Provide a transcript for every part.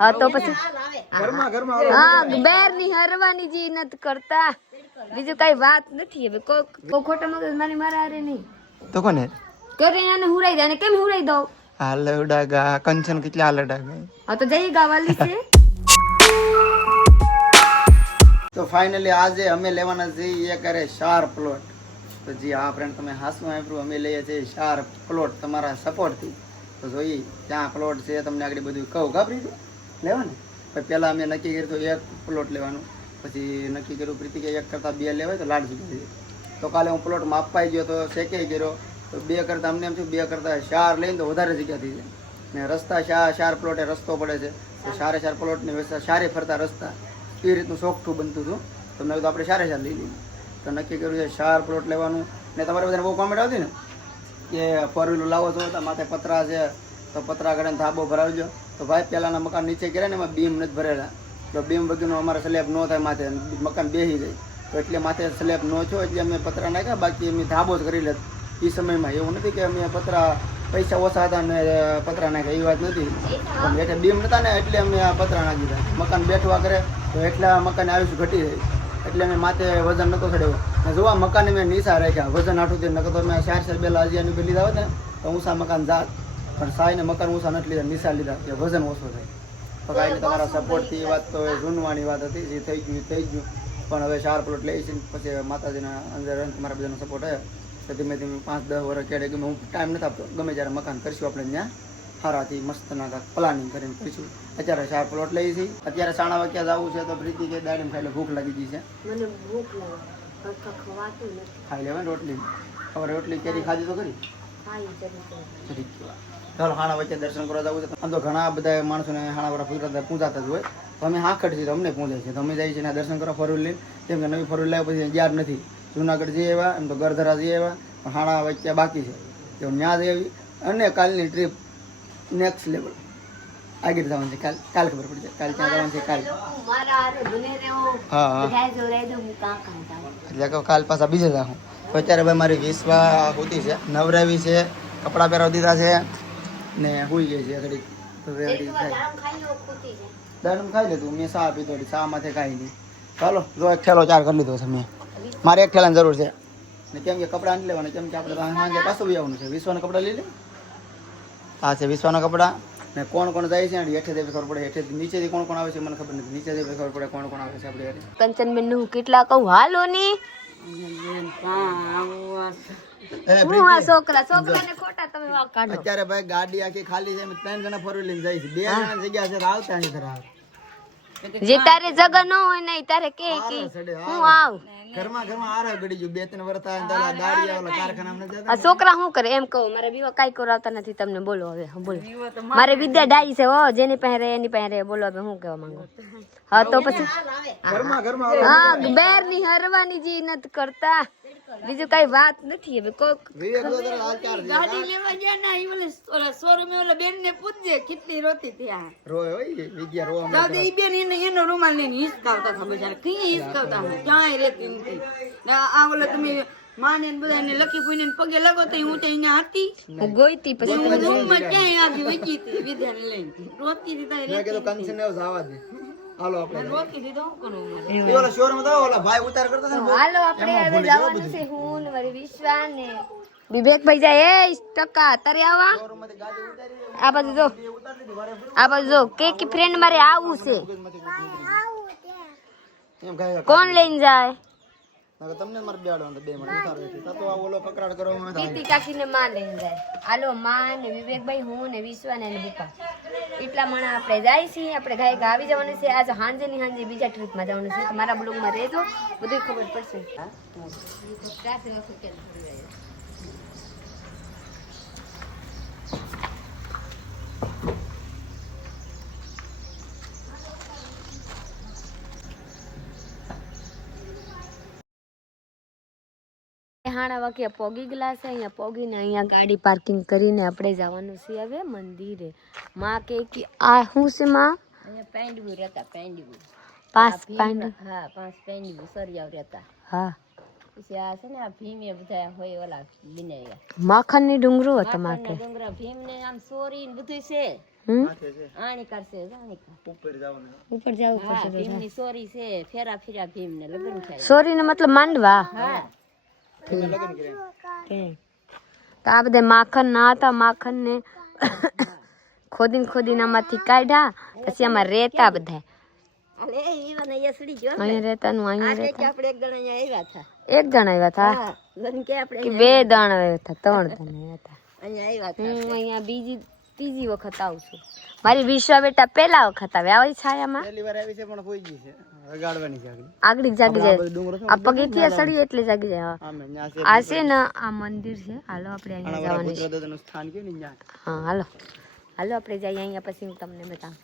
હા તો પછી હા બેર ની હરવાની જી નથી કરતા બીજું કઈ વાત નથી હવે કોઈ ખોટા મગજ મારી મારા હારે નહીં તો કોને કરે એને હુરાઈ દે અને કેમ હુરાઈ દો હાલડા ગા કંચન કેટલા હાલડા ગા હા તો જઈ ગાવાલી છે તો ફાઇનલી આજે અમે લેવાના છીએ એ કરે શાર્પ પ્લોટ તો જી હા ફ્રેન્ડ તમે હાસમાં આવ્યું અમે લઈએ છીએ શાર્પ પ્લોટ તમારા સપોર્ટથી તો જોઈએ ત્યાં પ્લોટ છે તમને આગળ બધું કહું ગાબરી લેવાનું પછી પહેલાં અમે નક્કી કર્યું તો એક પ્લોટ લેવાનું પછી નક્કી કર્યું પ્રીતિ કે એક કરતાં બે લેવાય તો લાડ સુધી તો કાલે હું પ્લોટ માપવાઈ ગયો તો શેકાઈ ગયો તો બે કરતાં અમને એમ થયું બે કરતાં ચાર લઈને તો વધારે જગ્યા થઈ જાય ને રસ્તા ચાર પ્લોટે રસ્તો પડે છે તો ચારે પ્લોટની વ્યવસ્થા સારે ફરતા રસ્તા એ રીતનું ચોખ્ઠું બનતું હતું તો મેં કીધું આપણે ચારે લઈ લઈએ તો નક્કી કર્યું છે 4 પ્લોટ લેવાનું ને તમારે બધાને બહુ કોમેન્ટ આવતી ને કે 4 વ્હીલર લાવો છો તો માથે પતરા છે તો પતરા ઘરે ધાબો ભરાવજો તો ભાઈ પહેલાંના મકાન નીચે કર્યા ને એમાં બીમ નથી ભરેલા તો બીમ વગરનો અમારે સ્લેબ ન થાય માથે મકાન બેસી જાય તો એટલે માથે સ્લેબ ન છો એટલે અમે પતરા નાખ્યા બાકી અમે ધાબો જ કરી લેત એ સમયમાં એવું નથી કે અમે પતરા પૈસા ઓછા હતા ને પતરા નાખ્યા એ વાત નથી પણ એટલે બીમ નતા ને એટલે અમે આ પતરા નાખી દીધા મકાન બેઠવા કરે તો એટલા મકાન આયુષ ઘટી જાય એટલે અમે માથે વજન નતો ચડ્યો ને જોવા મકાન મેં નીચા રાખ્યા વજન આઠું થી નકર તો મેં 4 બેલા હજી પેલી લીધા હોત ને તો ઊંચા મકાન જાત પણ સાઈને મકાન ઊંચા નથી લીધા નીચા લીધા કે વજન ઓછું થાય તો કાંઈ તમારા સપોર્ટથી વાત તો જૂનવાની વાત હતી જે થઈ ગયું પણ હવે 4 પ્લોટ લઈ છે પછી માતાજીના અંદર તમારા બધાનો સપોર્ટ આવ્યો તો ધીમે ધીમે 5-10 વર્ષ ક્યારે ગમે હું ટાઈમ નથી આપતો ગમે જ્યારે મકાન કરશું આપણે ત્યાં સારાથી મસ્તના કાંક પ્લાનિંગ કરીને કરીશું અત્યારે 4 પ્લોટ લઈ છીએ અત્યારે સાણા વાગ્યા જવું છે તો પ્રીતિ કે દાડીમાં ખાઈ ભૂખ લાગી ગઈ છે મને ભૂખ લાગે ખવાતું નથી ખાઈ લેવાય રોટલી હવે રોટલી કેરી ખાધી તો કરી ચાલો હાણા વચ્ચે દર્શન કરવા જવું છે આમ તો ઘણા બધા માણસોને હાણાવાળા પૂજાતા જ હોય તો અમે હાંખડ છીએ તો અમને પૂજાય છે તો અમે જઈએ છીએ દર્શન કરવા ફોર વ્હીલ લઈને કેમ કે નવી ફોર વ્હીલ લાવ્યા પછી યાદ નથી જુનાગઢ જઈએ એવા એમ તો ગરધરા જઈએ એવા પણ હાણા વચ્ચે બાકી છે તો ત્યાં જઈ અને કાલની ટ્રીપ નેક્સ્ટ લેવલ આગળ જવાનું છે કાલ ખબર પડી જાય કાલ ત્યાં જવાનું છે કાલ હા એટલે કહું કાલ પાછા બીજે જાઉં તો અત્યારે ભાઈ મારી વિશ્વા હોતી છે નવરાવી છે કપડાં પહેરાવી દીધા છે ને હોઈ ગઈ છે ઘડી તો રેડી થાય દાડમ ખાઈ લીધું મેં ચા પીધો ચા માંથી ખાઈ નહીં ચાલો જો એક થેલો 4 કરી લીધો છે મેં મારે એક થેલાની જરૂર છે ને કેમ કે કપડાં નથી લેવાના કેમ કે આપણે સાંજે પાછું બી આવવાનું છે વિશ્વાના કપડાં લઈ લે આ છે વિશ્વાના કપડાં ને કોણ કોણ જાય છે હેઠે ખબર પડે હેઠે નીચેથી કોણ કોણ આવે છે મને ખબર નથી નીચેથી ખબર પડે કોણ કોણ આવે છે આપણે કંચનબેન નું કેટલા કહું હાલો ની અત્યારે ભાઈ ગાડી આખી ખાલી છે 3 જણા ફોર વ્હીલ લઈને જાય છે 2 જણા જગ્યા છે આવતા નથી જે તારે જગા ન હોય નહીં તારે કે હું આવ ઘરમાં આરા ગડી જો 2-3 વર્ષ થાય દાડી આવેલા કારખાનામાં જતા આ છોકરા શું કરે એમ કહું મારે વિવા કાઈ કરાવતા નથી તમને બોલો હવે બોલો મારે વિદ્યા ડાઈ છે હો જેની પાસે રહે એની પાસે રહે બોલો હવે હું કહેવા માંગુ હા તો પછી હા બેર ની હરવાની જી નથી કરતા બીજું કઈ વાત નથી હવે ગાડી લેવા ગયા ના ઓલા શોરૂમ ઓલા બેન ને પૂછજે કેટલી રોતી ત્યાં રોય હોય વિદ્યા રોવા દાદી ઈ બેન એનો રૂમાલ લઈને હિસકાવતા હતા બજાર કઈ હિસકાવતા ક્યાંય રહેતી નથી ને આ ઓલા તમે માને બધાને લકી ફોઈને પગે લાગો તો હું તો અહીંયા હતી ગોઈતી પછી રૂમમાં ક્યાંય આવી વચી હતી વિદ્યાને લઈને રોતી હતી તારે મેં કીધું કંસન ને જવા દે હાલો આપણે રોતી દીધો હું કરું એ ઓલા શોરૂમ તો ઓલા ભાઈ ઉતાર કરતા હતા હાલો આપણે હવે જવાનું છે હું ને મારી વિશ્વા ને વિવેકભાઈ જાય એ ટકા તારે આવા આ બાજુ જો કે ફ્રેન્ડ મારે આવું છે એમ કાય કોણ લઈને જાય તમને મારે બેડવાનું 2 મિનિટ ઉતારો એટલે તો આ ઓલો પકડાડ કરવામાં થાય પીતી કાકી ને માં લઈને જાય હાલો માં ને વિવેકભાઈ હું ને વિશ્વા ને બુપા એટલા મણા આપણે જાય છીએ આપણે ગાય આવી જવાનું છે આજ હાંજે બીજા ટ્રીપમાં જવાનું છે મારા બ્લોગમાં રહેજો બધું ખબર પડશે હાણા વાગ્યા પોગી ગયેલા છે અહીંયા પોગીને અહીંયા ગાડી પાર્કિંગ કરીને આપણે જવાનું છે હવે મંદિરે માં કે આ શું છે માં અહીંયા પેંડવું રહેતા પેંડવું 5 પેંડવું હા 5 પેંડવું સરિયાવ રહેતા હા પછી આ છે ને આ ભીમે બધા હોય ઓલા બનાવ્યા માખણની ડુંગરો તમારે ડુંગરા ભીમ ને આમ સોરી ને બધું છે માથે છે આણી કરશે જાણી કર ઉપર જવાનું ઉપર જવું હા પડશે ભીમની સોરી છે ફેરા ફેરા ભીમને લગ્ન થાય સોરી નો મતલબ માંડવા હા તમે લગ્ન કર્યા તો આ બધા માખણ ના હતા માખણ ને ખોદીને આમાંથી કાઢ્યા પછી આમાં રહેતા બધા અલે ઈવન અહીંયા સડી ગયો અહીંયા રહેતાનું અહીંયા આ રહેતા કે આપણે એક જણા અહીંયા આવ્યા હતા એક જણ આવ્યા હતા હા લન કે આપણે કે બે જણ આવ્યા હતા 3 જણ આવ્યા હતા અહીંયા આવ્યા હતા હું અહીંયા ત્રીજી વખત આવું છું મારી વિશ્વા બેટા પહેલા વખત આવે આવી છાયામાં પહેલી વાર આવી છે પણ કોઈ ગઈ છે વગાડવાની છે આગળ આગળ જાગી જાય ડુંગરો આ પગથિયા સળી એટલે જાગી જાય હા. આમે ન્યા છે આ છે ને આ મંદિર છે હાલો આપણે અહીંયા જવાનું છે પુત્રદાદાનું સ્થાન કે ને ન્યા હા હાલો આપણે જઈએ અહીંયા પછી હું તમને બતાવું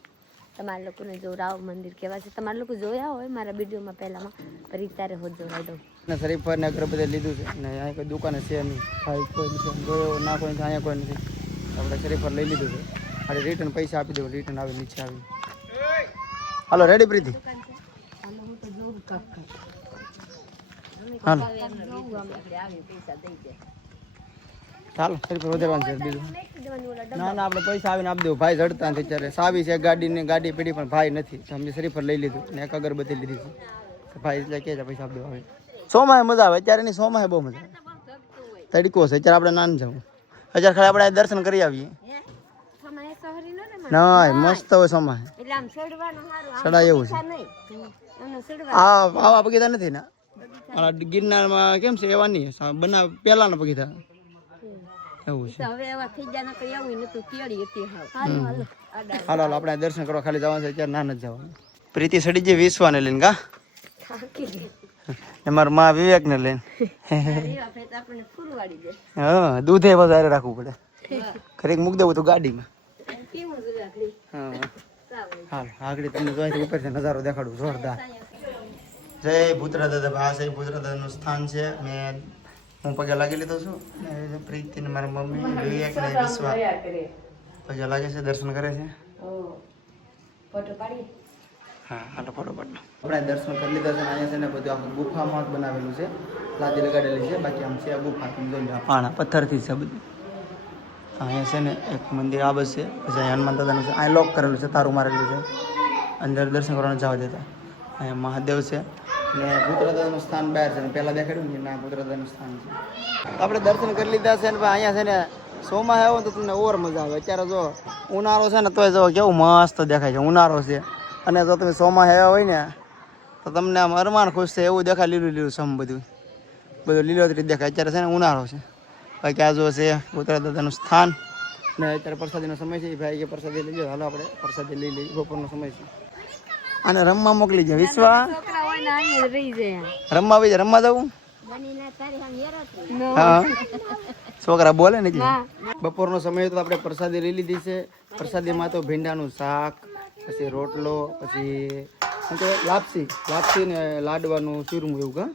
તમારા લોકોને જોરાવ મંદિર કેવા છે તમારા લોકો જોયા હોય મારા વિડીયોમાં પહેલામાં પણ ત્યારે હોત જોડાઈ દઉં ને શરીફર ને અગરબત્તી લીધું છે ને અહીંયા કોઈ દુકાને છે નહીં ભાઈ કોઈ નથી જોયો ના કોઈ નથી, અહીંયા કોઈ નથી આપણે શરીફર લઈ લીધું છે અરે રિટર્ન પૈસા આપી દઉં રિટર્ન આવે નીચે આવી હાલો રેડી પ્રીતિ હાલો ચાલો શરીફર વધારવાનું છે બીજું ના આપણે પૈસા આવીને આપી દેવું ભાઈ જડતા નથી અત્યારે સાવી છે ગાડી પીડી પણ ભાઈ નથી તો અમે શરીફર લઈ લીધું ને એક અગરબત્તી લીધી છે તો ભાઈ એટલે કે છે પૈસા આપી દેવા આવે સોમાએ મજા આવે અત્યારે ની સોમાએ બહુ મજા આવે તડકો છે અત્યારે આપણે નાન જવું અત્યારે ખાલી આપણે દર્શન કરી આવીએ ના મસ્ત હોય સોમાએ એટલે આમ સડવાનું સારું સડાય એવું છે નહીં એમનો સડવા આવા પગીતા નથી ને આ ગિરનારમાં કેમ છે એવા નહીં બનાવ પહેલાના પગીતા એવું છે હવે એવા થઈ ગયા નકર એવું નતું કેળી હતી હાલો હાલો આપણે દર્શન કરવા ખાલી જવાનું છે અત્યારે ના નથી જવાનું પ્રીતિ સડી જે વિશ્વાને લઈને કા ને મારા મા વિવેક ને લઈને આપણને ફૂલવાડી દે હા દૂધે વધારે રાખવું પડે ખરેક મૂક દેવું તો ગાડીમાં કેવું રાખડી હા હાલ આગળ તમને જોઈ ઉપરથી નજારો દેખાડું જોરદાર જય ભૂતરા દાદા આ છે ભૂતરા દાદાનું સ્થાન છે મેં હું પગે લાગી લીધો છું ને પ્રીતિ ને મારા મમ્મી વિવેક ને વિશ્વા પગે લાગે છે દર્શન કરે છે ફોટો પાડી હા હાલો ફટોફટ આપણે દર્શન કરી લીધા છે અહીંયા છે ને બધું આખું ગુફામાં જ બનાવેલું છે લાદી લગાડેલી છે બાકી આમ છે આ ગુફા તમે જોઈ લો પાણા પથ્થરથી છે બધું અહીંયા છે ને એક મંદિર આ બસ છે પછી અહીંયા હનુમાન દાદાનું છે અહીંયા લોક કરેલું છે તારું મારેલું છે અંદર દર્શન કરવાનું જવા દેતા અહીંયા મહાદેવ છે ને ભૂતરાદાનું સ્થાન બહાર છે પહેલાં દેખાડ્યું ને ના ભૂતરાદાનું સ્થાન છે આપણે દર્શન કરી લીધા છે ને ભાઈ અહીંયા છે ને સોમાં આવ્યો ને તો તમને ઓર મજા આવે અત્યારે જો ઉનાળો છે ને તોય જો કેવું મસ્ત દેખાય છે ઉનાળો છે અને જો તમે સોમાં આવ્યા હોય ને તો તમને આમ અરમાન ખુશ છે એવું દેખાય લીલું સમ બધું લીલોતરી દેખાય અત્યારે છે ને ઉનાળો છે બાકી આ જો છે ભૂતરાદાનું સ્થાન ને અત્યારે પ્રસાદીનો સમય છે ભાઈ કે પ્રસાદી લઈ જાઓ હાલો આપણે પ્રસાદી લઈ લઈએ બપોરનો સમય છે અને રમવા મોકલી જાય વિશ્વા રમવા આવી જાય રમવા જવું હા છોકરા બોલે ને એટલે બપોરનો સમય તો આપણે પ્રસાદી લઈ લીધી છે પ્રસાદીમાં તો ભીંડાનું શાક પછી રોટલો પછી શું કહેવાય લાપસી ને લાડવાનું ચૂરમું એવું કા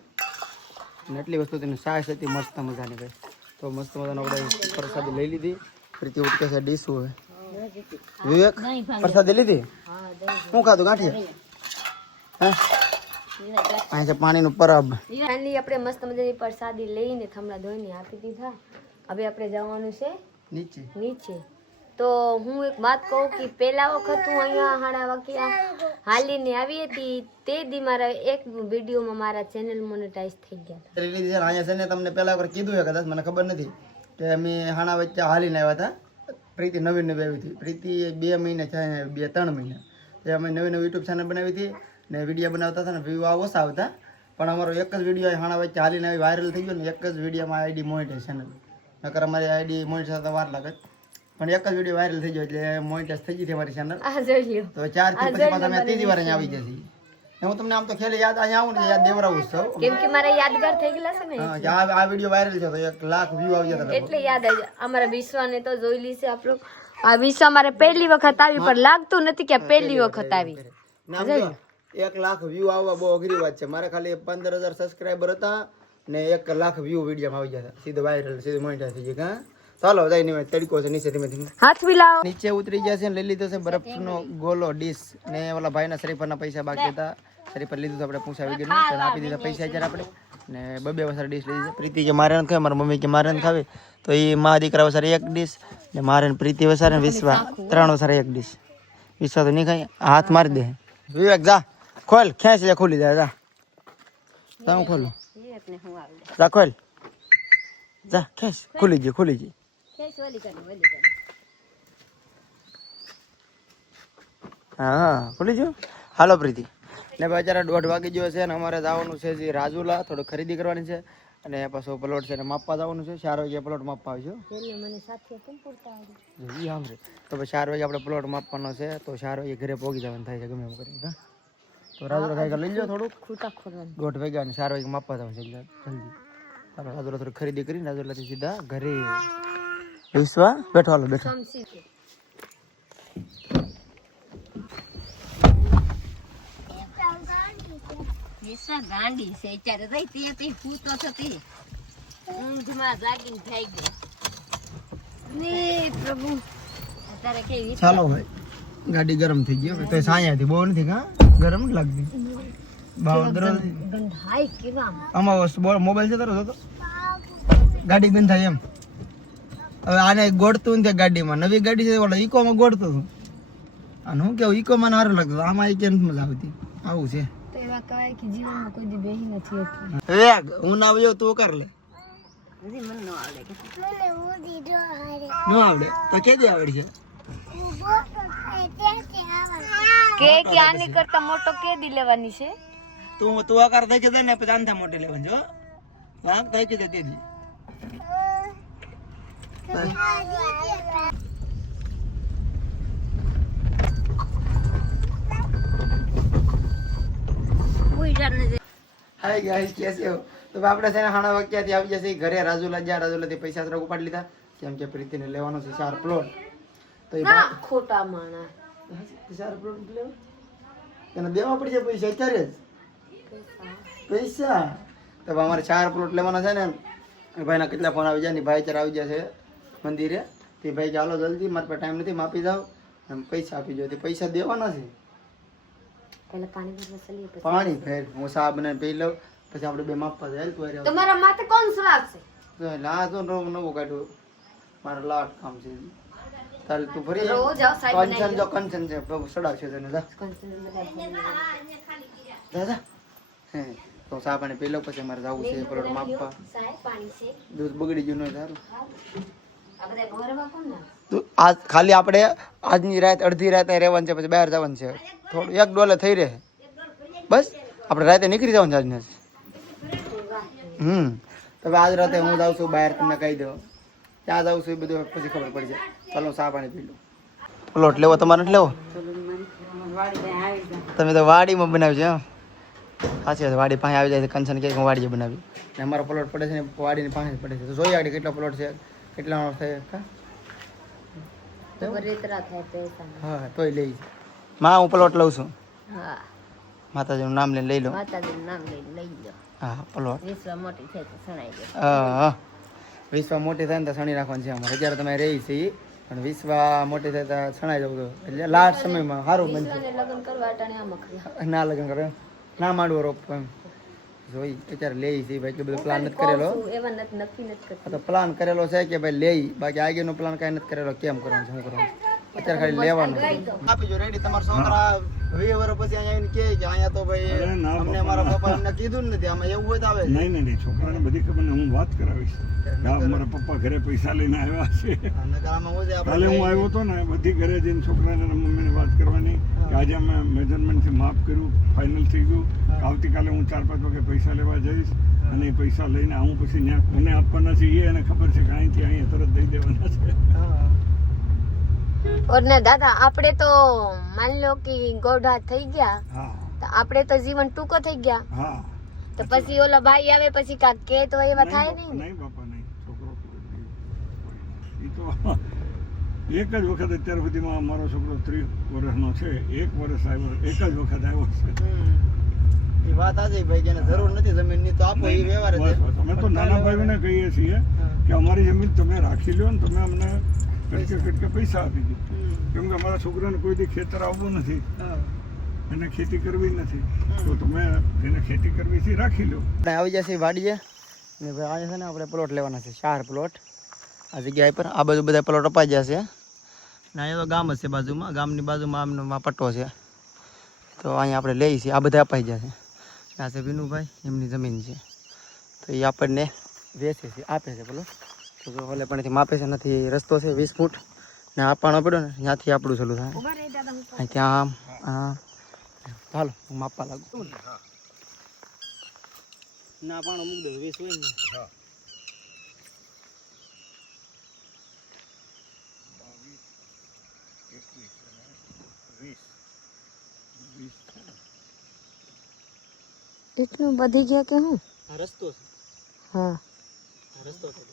ને એટલી વસ્તુ તેને સાસ હતી મસ્ત મજાની ભાઈ તો મસ્ત મજાનો આપણે પ્રસાદી લઈ લીધી પ્રીતિ ઉઠકે છે ડીશું હોય વિવેક પ્રસાદી લીધી શું ખાધું ગાંઠિયા અહીં છે પાણીનું પરબ આપણે મસ્ત મજાની પ્રસાદી લઈને થમલા ધોઈને આપી દીધા હવે આપણે જવાનું છે નીચે તો હું એક વાત કહું કે પહેલા વખત હું અહીંયા હાડા વાગ્યા હાલીને આવી હતી તે દી મારા એક વિડીયોમાં મારા ચેનલ મોનેટાઈઝ થઈ ગયા અહીંયા છે ને તમને પહેલા વખત કીધું છે કદાચ મને ખબર નથી કે અમે હાણા વચ્ચે હાલીને આવ્યા હતા પ્રીતિ નવી આવી હતી પ્રીતિ 2 મહિના થયા 2-3 મહિના તે અમે નવી યુટ્યુબ ચેનલ બનાવી હતી ને વિડીયો બનાવતા હતા ને વ્યૂ ઓછા આવતા પણ અમારો એક જ વિડીયો હાણા વચ્ચે હાલીને આવી વાયરલ થઈ ગયો ને એક જ વિડીયોમાં આઈડી મોનિટાઈઝ ચેનલ નકર અમારી આઈડી મોનિટાઈઝ થતા વાર લાગે પણ એક જ વિડીયો વાયરલ થઈ ગયો એટલે મોનિટાઈઝ થઈ ગઈ હતી અમારી ચેનલ તો 4 થી પછી પાછા અમે ત્રીજી વાર અહીંયા આવી જશે હું તમને આમ તો ખેલે યાદ અહીંયા આવું ને યાદ દેવરાવું છું કેમ કે મારા યાદગાર થઈ ગયેલા છે ને આ વિડીયો વાયરલ થયો તો 1 લાખ વ્યૂ આવી જતા એટલે યાદ આવી અમારા વિશ્વાને તો જોઈ લીશે આપણો આ વિશ્વા મારે પહેલી વખત આવી પણ લાગતું નથી કે પહેલી વખત આવી 1 લાખ વ્યૂ આવવા બહુ અઘરી વાત છે મારે ખાલી 15,000 સબસ્ક્રાઇબર હતા ને 1 લાખ વ્યૂ વિડીયોમાં આવી જતા સીધો વાયરલ સીધું મોનિટાઈઝ થઈ ગયું ચાલો જાય નહીં તડકો છે નીચે ધીમે ધીમે હાથ મિલાવો. નીચે ઉતરી ગયા છે ને લઈ લીધો છે બરફનો ગોલો ડીશ ને ઓલા ભાઈના શરીફરના પૈસા બાકી હતા શરીફર લીધું તો આપણે પૂછાવી ગયું તેને આપી દીધા પૈસા અત્યારે આપણે ને બબે વસાર ડીશ લીધી છે પ્રીતિ કે મારે નથી ખાવી મારા મમ્મી કે મારે નથી ખાવી તો એ મા દીકરા વસારે એક ડીશ ને મારે ને પ્રીતિ વસારે ને વિશ્વા 3 વસારે એક ડીશ વિશ્વા તો નહીં ખાઈ હાથ મારી દે વિવેક જા ખોલ ખેંચ લે ખોલી જાય જા હું ખોલું જા ખોલ જા ખેંચ ખુલી ગઈ હા ખુલી ગયું હાલો પ્રીતિ ને બચારા 1:30 વાગી ગયો છે ને અમારે જવાનું છે જે રાજુલા થોડું ખરીદી કરવાની છે અને પાછો પ્લોટ છે ને માપવા જવાનું છે 4 વાગે પ્લોટ માપવા આવજો તો પછી 4 વાગે આપણે પ્લોટ માપવાનો છે તો 4 વાગે ઘરે પહોંચી જવાનું થાય છે ગમે એમ કરીને હા તો રાજુલા સાયકલ લઈ લો થોડુંક 1:30 વાગ્યા અને 4 વાગે માપવા જવાનું છે જલ્દી ચાલો રાજુલા થોડી ખરીદી કરીને રાજુલાથી સીધા ઘરે વિશ્વા બેઠો હાલો બેઠો વિશ્વા ગાંડી છે અત્યારે રહી તે ફૂતો થતી ઊંઘમાં જાગીને થઈ ગઈ ને પ્રભુ અત્યારે કેવી ચાલો ભાઈ ગાડી ગરમ થઈ ગઈ તો સાયાથી બહુ નથી કા ગરમ જ લાગતી ગંધાઈ કેવા આમાં મોબાઈલ છે તારો તો ગાડી ગંધાય એમ હવે આને ગોળતું નથી ગાડીમાં નવી ગાડી છે ઓલા ઇકોમાં ગોળતું હતું અને હું કેવું ઇકોમાં સારું લાગતું આમાં કેમ મજા આવતી આવું છે એવા કહેવાય કે જીવનમાં કોઈ દી બેહી નથી હતી વેગ હું ના આવ્યો તું કર લે હજી મને ન આવડે ન આવડે તો કે દે આવડે છે કે આની કરતા મોટો કે દી લેવાની છે તું આકાર થઈ જશે ને પછી આંધા મોટી લેવાની જો હા થઈ જશે તે દી હાય ગાઈસ કેસે હો તો આપણે છે ને 8 વાગ્યાથી આવી જશે ઘરે રાજુલાથી પૈસા થોડા ઉપાડી લીધા કેમ કે પ્રીતિને લેવાનો છે 4 પ્લોટ તો એ ખોટા માણા 4 પ્લોટ લેવો એને દેવા પડશે પૈસા અત્યારે જ પૈસા તો અમારે 4 પ્લોટ લેવાના છે ને ભાઈના કેટલા ફોન આવી જાય ને ભાઈ અત્યારે આવી જશે મંદિરે તે ભાઈ ચાલો જલ્દી મારે પાસે ટાઈમ નથી માપી જાઓ અને પૈસા આપી જાઓ તે પૈસા દેવાના છે પાણી ફેર હું સા બનાવીને પી લઉં પછી આપણે બે માપવા જાય તું તમારા માથે કોણ સલાહ છે લા તો નવું કાઢ્યું મારે લાટ કામ છે તારે તું ફરી રોજ આવ સાહેબ કંચન જો કંચન છે સડાવશે તને જા જા હે તો સા પાણી પી લઉં પછી મારે જવું છે પ્લોટ માપવા દૂધ બગડી ગયું નહીં સારું તું આજ ખાલી આપણે આજની રાત અડધી રાતે રહેવાનું છે પછી બહાર જવાનું છે થોડું $1 થઈ રહે બસ આપણે રાતે નીકળી જવાનું છે આજને હવે આજ રાતે હું જાઉં છું બહાર તમને કહી દઉં ક્યાં જાઉં છું એ બધું પછી ખબર પડી જાય ચાલો ચા પાણી પી લો પ્લોટ લેવો તમારે નથી લેવો તમે તો વાડીમાં બનાવ્યું છે સાચી વાત વાડી પાસે આવી જાય છે કંચન કે હું વાડીએ બનાવી ને અમારો પ્લોટ પડે છે ને વાડીની પાસે પડે છે તો જોઈએ આગળ કેટલો પ્લોટ છે કેટલા થાય હા તોય લઈ માં હું પ્લોટ લઉં છું હા માતાજીનું નામ લઈને લઈ લો માતાજીનું નામ લઈને લઈ લો હા પ્લોટ વિશ્વા મોટી થાય તો સણાઈ દે હા વિશ્વા મોટી થાય ને તો સણી રાખવાની છે અમારે અત્યારે તમે રહી છે અને વિશ્વા મોટી થાય તો સણાઈ જવું એટલે લાસ્ટ સમયમાં સારું બનશે લગ્ન કરવા અટાણે આમાં ના લગ્ન કરે ના માંડવો રોપવો એમ જોઈ અત્યારે લઈ છે ભાઈ એટલું બધું પ્લાન નથી કરેલો એવા નક્કી નથી કરતા તો પ્લાન કરેલો છે કે ભાઈ લઈ બાકી આગળનો પ્લાન કાંઈ નથી કરેલો કેમ કરવાનું છે શું કરવાનું અત્યારે ખાલી લેવાનું આપી જો રેડી તમારા છોકરા 20 વર્ષ પછી અહીંયા આવીને કહે કે અહીંયા તો ભાઈ અમને મારા પપ્પા અમને કીધું જ નથી આમાં એવું હોય તો આવે નહીં છોકરાને બધી ખબર ને હું વાત કરાવીશ મારા પપ્પા ઘરે પૈસા લઈને આવ્યા છે કાલે હું આવ્યો હતો ને બધી ઘરે જઈને છોકરાને મમ્મીને વાત કરવાની કે આજે અમે મેજરમેન્ટથી માફ કર્યું ફાઇનલ થઈ ગયું આવતીકાલે હું 4-5 વાગે પૈસા લેવા જઈશ અને એ પૈસા લઈને આવું પછી ત્યાં મને આપવાના છે એ એને ખબર છે કે અહીંથી અહીંયા તરત દઈ દેવાના છે ઓર ને દાદા આપણે તો માની લો કે ગોઢા થઈ ગયા તો આપણે તો જીવન ટૂંકો થઈ ગયા તો પછી ઓલા ભાઈ આવે પછી કાક કે તો એવા થાય નહીં નહીં બાપા નહીં છોકરો એ તો એક જ વખત અત્યાર સુધીમાં મારો છોકરો 30 વર્ષનો છે 1 વર્ષ આવ્યો એક જ વખત આવ્યો છે એ વાત આજે ભાઈ જેને જરૂર નથી જમીનની તો આપો, એ વ્યવહાર છે. બસ બસ અમે તો નાના ભાઈઓને કહીએ છીએ કે અમારી જમીન તમે રાખી લો ને તમે અમને કટકે પૈસા આપી દો, કેમ કે અમારા છોકરાને કોઈ દી ખેતર આવવું નથી, એને ખેતી કરવી નથી, તો તમે જેને ખેતી કરવી છે રાખી લો. આપણે આવી જશે વાડીએ ને ભાઈ અહીંયા છે ને આપણે પ્લોટ લેવાના છે, 4 પ્લોટ આ જગ્યાએ પર. આ બાજુ બધા પ્લોટ અપાઈ જશે ને અહીંયા તો ગામ જ છે બાજુમાં, ગામની બાજુમાં આમનો પટ્ટો છે, તો અહીંયા આપણે લઈએ છીએ. આ બધા અપાઈ જશે. આ છે વિનુભાઈ, એમની જમીન છે, તો એ આપણને વેચે છે, આપે છે પ્લોટ. તો જો ઓલે પણ માપે છે, નથી રસ્તો છે 20 ફૂટ ને આપવાનો પડ્યો ને ત્યાંથી આપણું ચાલુ થાય. ત્યાં આમ ચાલો હું માપવા લાગુ. ના પાણો મૂક દો 20 હોય ને. એટલું બધી ગયા કે હું? આ રસ્તો છે. હા આ રસ્તો છે.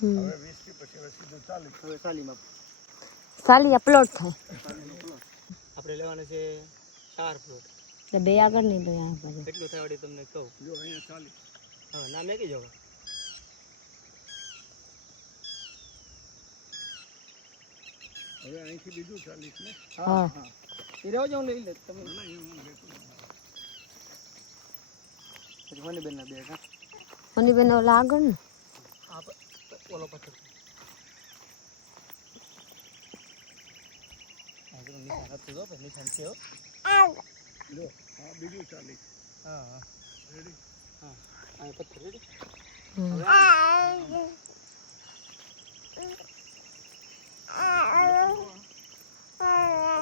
હવે 20 થી પછી સીધું 40. હવે 40 માં સાલી આ પ્લોટ થાય. આપણે લેવાના છે 4 પ્લોટ. એટલે બે આગળ નહીં બે આ બાજુ. કેટલું થાય વળી તમને કહું. જો અહીંયા 40. હા ના મેકી જાવ. હવે અહીંથી બીજું 40 ને. હા એ રહેવા જાવ લઈ લે તમે. પછી મને બેન ના બે કા. મને બેન ઓલા આગળ ને આ ઓલો પથ્થર. આ જો નિશાન હતું જો ભાઈ, નિશાન છે હો. લો હા બીજું 40. હા હા રેડી. હા આ પથ્થર રેડી.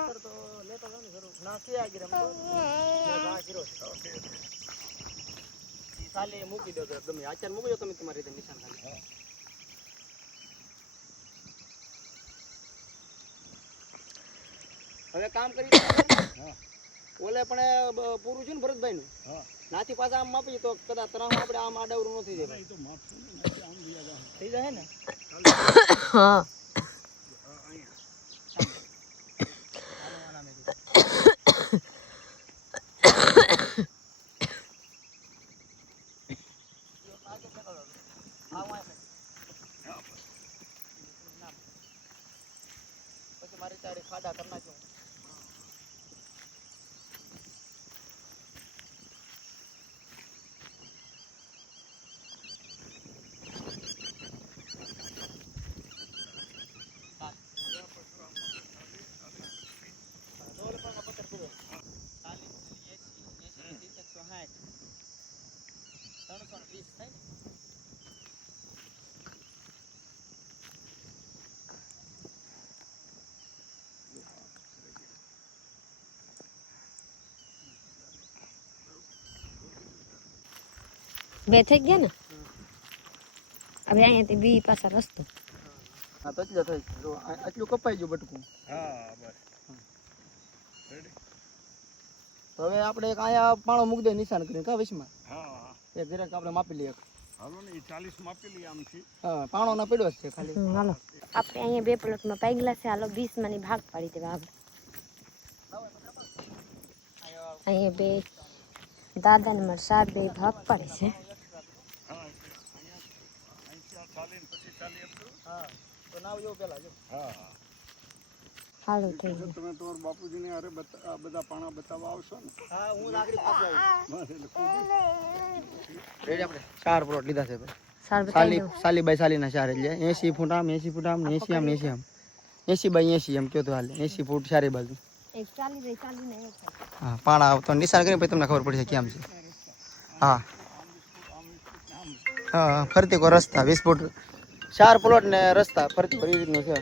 પથ્થર તો લેતો જાવ ને જરૂર. ના કે આ ગિરમ તો ના ગિરો છે. ઈ સાલે મૂકી દો તો તમે આચાર મૂકી દો તમે તમારી રીતે નિશાન ખાલી. હવે કામ કરી ઓલે પણ પૂરું છે ને ભરતભાઈ નું. નાથી પાછા આમ માપી તો કદાચ તરાહ આપણે આમ આડાવરું ન થઈ જાય. એ તો માપશું ને નથી આમ ગયા જા. થઈ જાય ને. હા પછી મારી તારે ખાડા કરી નાખ્યો. બે થઈ ગયા ને. હવે અહીંયાથી બી પાછા રસ્તો. હા તો જ થઈ. જો આટલું કપાઈ ગયું બટકું. હા બસ રેડી. તો હવે આપણે એક આયા પાણો મૂકી દે નિશાન કરીને કા વિશમાં. હા એક જરાક આપણે માપી લઈએ. હાલો ને એ 40 માપી લઈએ આમથી. હા પાણો ના પડ્યો જ છે ખાલી. હાલો આપણે અહીંયા બે પ્લોટમાં પાઈ ગયેલા છે. હાલો 20 માની ભાગ પાડી દેવા આપણે. અહીંયા બે દાદા ને મારા સાહેબ બે ભાગ પાડે છે. હા અહીંથી આ 40 ને પછી 40 આપજો. હા તો નાવ જો પેલા જો. હા હાલો થઈ જો ગયું. તમે તમારા બાપુજીને અરે આ બધા પાણા બતાવવા આવશો ને. હા હું લાકડી પાછો આવી. બસ એટલે ખૂબ રેડી આપણે 4 પ્લોટ લીધા છે ભાઈ. સાર બતાવી દઉં. સાલી બાય સાલી ના 4 એટલે 80 ફૂટ આમ 80 ફૂટ આમ 80 આમ 80 આમ 80 બાય 80 એમ કયો તો હાલે 80 ફૂટ ચારે બાજુ. એક 40 બાય 40 ને એક. હા પાણા તો નિશાન કરીને પછી તમને ખબર પડશે કેમ છે. હા હા ફરતી કો રસ્તા 20 ફૂટ 4 પ્લોટ ને રસ્તા ફરતી કો એ રીતનું છે.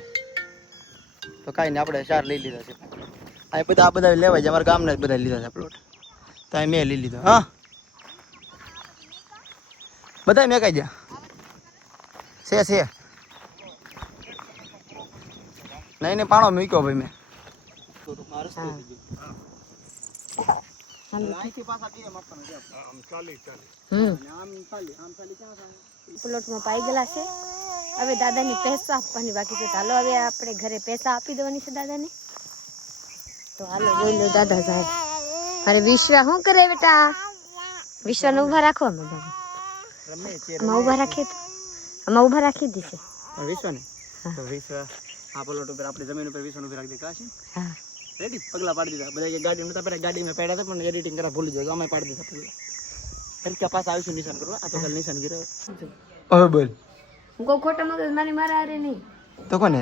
તો કાંઈ નહીં આપણે 4 લઈ લીધા છે. આ બધા લેવાય છે અમારા ગામના જ બધા લીધા છે પ્લોટ. તો અહીં મેં લઈ લીધો. હા બધા મેં કાંઈ જ્યાં છે નહીં નહીં પાણો મૂક્યો ભાઈ મેં. પ્લોટમાં પાઈ ગયેલા છે. હવે દાદાને પૈસા આપવાની બાકી છે. હાલો હવે આપણે ઘરે પૈસા આપી દેવાની છે દાદાને. તો હાલો જોઈ લો દાદા સાહેબ. અરે વિશ્વા શું કરે બેટા? વિશ્વને ઊભા રાખો અમે બાબા રમે છે અમે ઊભા રાખીએ તો અમે ઊભા રાખી દીશે વિશ્વ ને તો વિશ્વ આ પ્લોટ ઉપર આપણી જમીન ઉપર વિશ્વ ઉપર રાખી દે કાશે હા રેડી પગલા પાડી દીધા બધા ગાડી નતા પહેલા ગાડીમાં પડ્યા હતા પણ એડિટિંગ કરા ભૂલી ગયો અમે પાડી દીધા પગલા ફરી કે પાસ આવીશું નિશાન કરવા આ તો કાલ નિશાન કર્યો હવે બોલ હું કહું ખોટા મગજ મારી મારા હારે નહીં તો કોને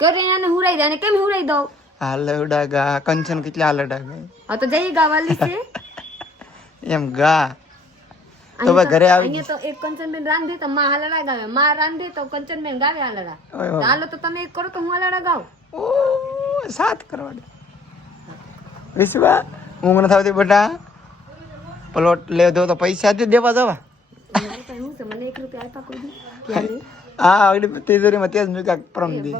કરે એને હુરાઈ દે અને કેમ હુરાઈ દઉં હાલડા ગા કંચન કેટલા હાલડા ગા હા તો જઈ ગાવાલી છે એમ ગા તો ભાઈ ઘરે આવી અહીંયા તો એક કંચનબેન રાંધે તો માં હાલડા ગાવે માં રાંધે તો કંચનબેન ગાવે હાલડા તો હાલો તો તમે એક કરો તો હું હાલડા ગાઉં ઓ 7 કરોડ વિશ્વા ઊંઘ ન થાવતી બેટા પ્લોટ લે દો તો પૈસા જ દેવા જવા હું છે મને 1 રૂપિયા આપ્યા કોઈ દી ક્યારે હા આગળ તિજોરીમાં તેજ મૂક્યા પરમ દી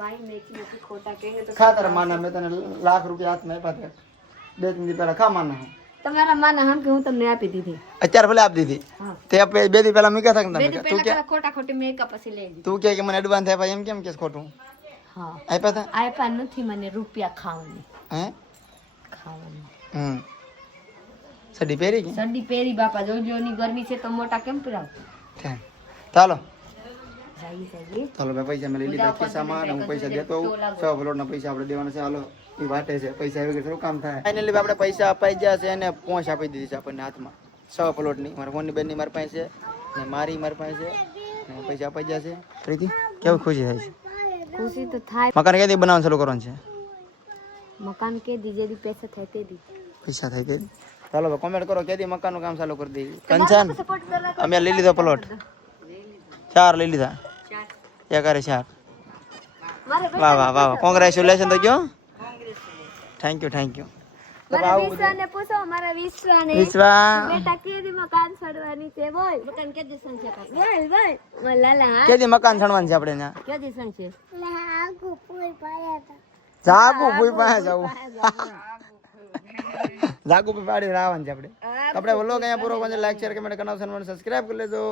કાઈ નહીં ખોટા કહેંગે તો ખાતર માના મેં તને લાખ રૂપિયા હાથમાં આપ્યા હતા 2 દી પહેલા ખા માના તમારા માના હમ કે હું તમને આપી દીધી અત્યારે ભલે આપી દીધી હા તે 2 દી પહેલા મૂક્યા હતા બે કે દી તું કે પહેલા ખોટા ખોટી મેકઅપ પછી લઈ લીધી તું કે મને એડવાન્સ આપ્યા એમ કેમ કે ખોટું હા આપ્યા હતા આપ્યા નથી મને રૂપિયા ખાવાની હે ખાવાની સડી પહેરી કે સડી પેરી બાપા જોજો ની ગરમી છે તો મોટા કેમ પરાવ ચાલો જાઈ જાઈ ચાલો ભાઈ પૈસા મેં લઈ લીધા ખિસ્સામાં અને હું પૈસા દેતો હોઉં 6 પ્લોટના પૈસા આપણે દેવાના છે હાલો એ વાટે છે પૈસા વગર શું કામ થાય ફાઇનલી આપણે પૈસા અપાઈ ગયા છે અને પહોંચ આપી દીધી છે આપણને હાથમાં 6 પ્લોટની મારા ફોનની બેનની મારી પાસે છે ને મારી પાસે છે અને પૈસા અપાઈ ગયા છે પ્રીતિ કેવું ખુશી થાય છે ખુશી તો થાય મકાન ક્યાંથી બનાવવાનું ચાલુ કરવાનું છે મકાન કે દીજે દી પૈસા થાય તે દી પૈસા થાય તે ચાલો ભાઈ કોમેન્ટ કરો ક્યાંથી મકાનનું કામ ચાલુ કરી દઈએ કંચન અમે લઈ લીધો પ્લોટ 4 લઈ લીધા 4 વાહ વાહ વાહ કોંગ્રેચ્યુલેશન તો કયો થેન્ક યુ મારા વિશ્વાને પૂછો મારા વિશ્વાને વિશ્વા બેટા કેદી મકાન છોડવાની છે બોલ મકાન કે દિસન છે બોલ બોલ લાલા કેદી મકાન છણવાનું છે આપણે ત્યાં કે દિસન છે જાગુ ભૂઈ પાસે જવું જાગુ ભૂઈ પાડી રાવણ છે આપણે વ્લોગ અહીંયા પૂરો કરજો લાઈક શેર કમેન્ટ કરજો સબસ્ક્રાઇબ કરી લેજો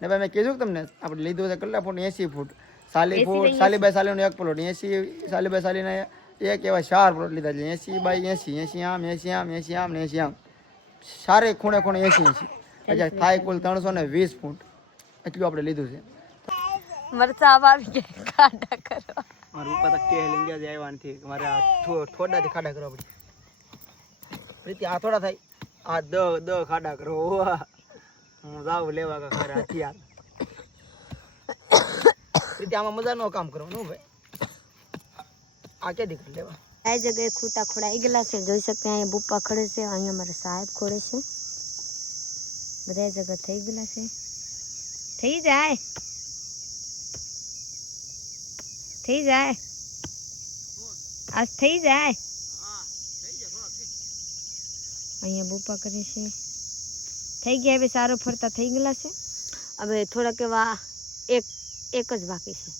ને ભાઈ મેં કીધું તમને આપણે લીધું છે કેટલા ફૂટ 80 ફૂટ 40 ફૂટ 40 બાય 40 નો એક પ્લોટ 80 40 બાય 40 ના એક એવા 4 પ્લોટ લીધા છે 80 બાય 80 80 આમ 80 આમ 80 આમ ને 80 આમ સારે ખૂણે 80 એટલે થાય કુલ 320 ફૂટ એટલું આપણે લીધું છે મરચા આવી ગયા ખાડા કરવા મારું ઉપર તક કે લેંગ્યા જ આવ્યા નથી મારે આ થોડાથી ખાડા કરવા પડે પ્રીતિ આ થોડા થાય આ દ ખાડા કરો હું જાવ લેવા કા ખરા હથિયાર પ્રીતિ આમાં મજા નો કામ કરવાનું ભાઈ આ કે દીકરી લેવા આ જગ્યાએ ખૂટા ખોડાઈ ગયેલા છે જોઈ શકते हैं અહીંયા બુપ્પા ખડે છે અહીંયા મારા સાહેબ ખોડે છે બધા જગ્યા થઈ ગયેલા છે થઈ જાય આજ થઈ જાય અહીંયા બુપ્પા કરે છે થઈ ગયા હવે સારો ફરતા થઈ ગયેલા છે હવે થોડાક એવા એક જ બાકી છે